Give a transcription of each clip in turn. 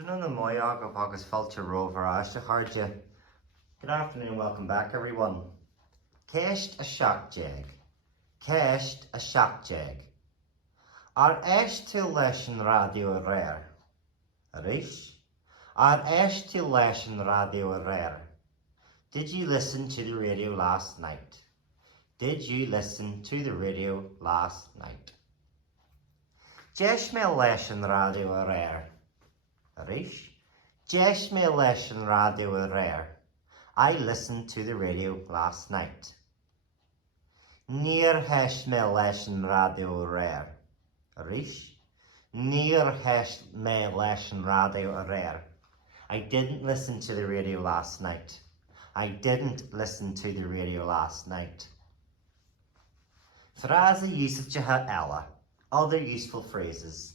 Trúna moiag of agus fáilte rover áiste chuirde. Good afternoon, welcome back everyone. Éist a seach Éist a seach éist tú leis an raidió aréir. Aréis? Éist tú leis an raidió aréir. Did you listen to the radio last night? Did you listen to the radio last night? Deis mé leis an raidió aréir. Aréis? Deis mé leis an raidió aréir. I listened to the radio last night. Níor heis mé leis an raidió aréir. Aréis? Níor heis mé leis an raidió aréir. I didn't listen to the radio last night. I didn't listen to the radio last night. Frase usage ella. Other useful phrases.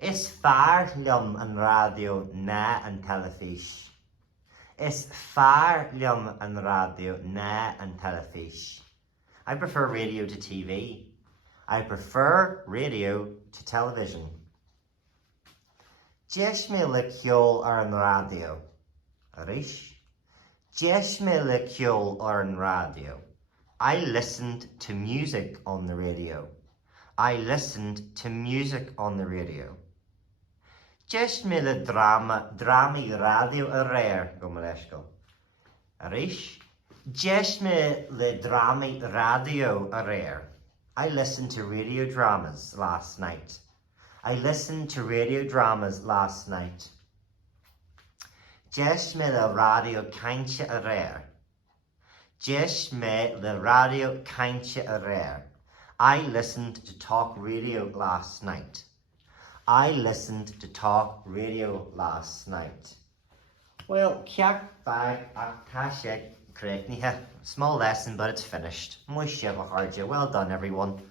Is fearr liom an raidió ná an telefís. Is fearr liom an raidió ná an telefís. I prefer radio to TV. I prefer radio to television. Deis mé le ceol ar an raidió. Aréis? Deis mé le ceol ar an raidió. I listened to music on the radio. I listened to music on the radio. Deis mé le drama radio aréir go leisco. Aréis? Deis mé le drama radio aréir. I listened to radio dramas last night. I listened to radio dramas last night. Deis mé le radio cainte aréir. Deis mé le radio cainte aréir. I listened to talk radio last night. I listened to talk radio last night. Well, ceach bag tá sé creaitnithe. Small lesson, but it's finished. Well done, everyone.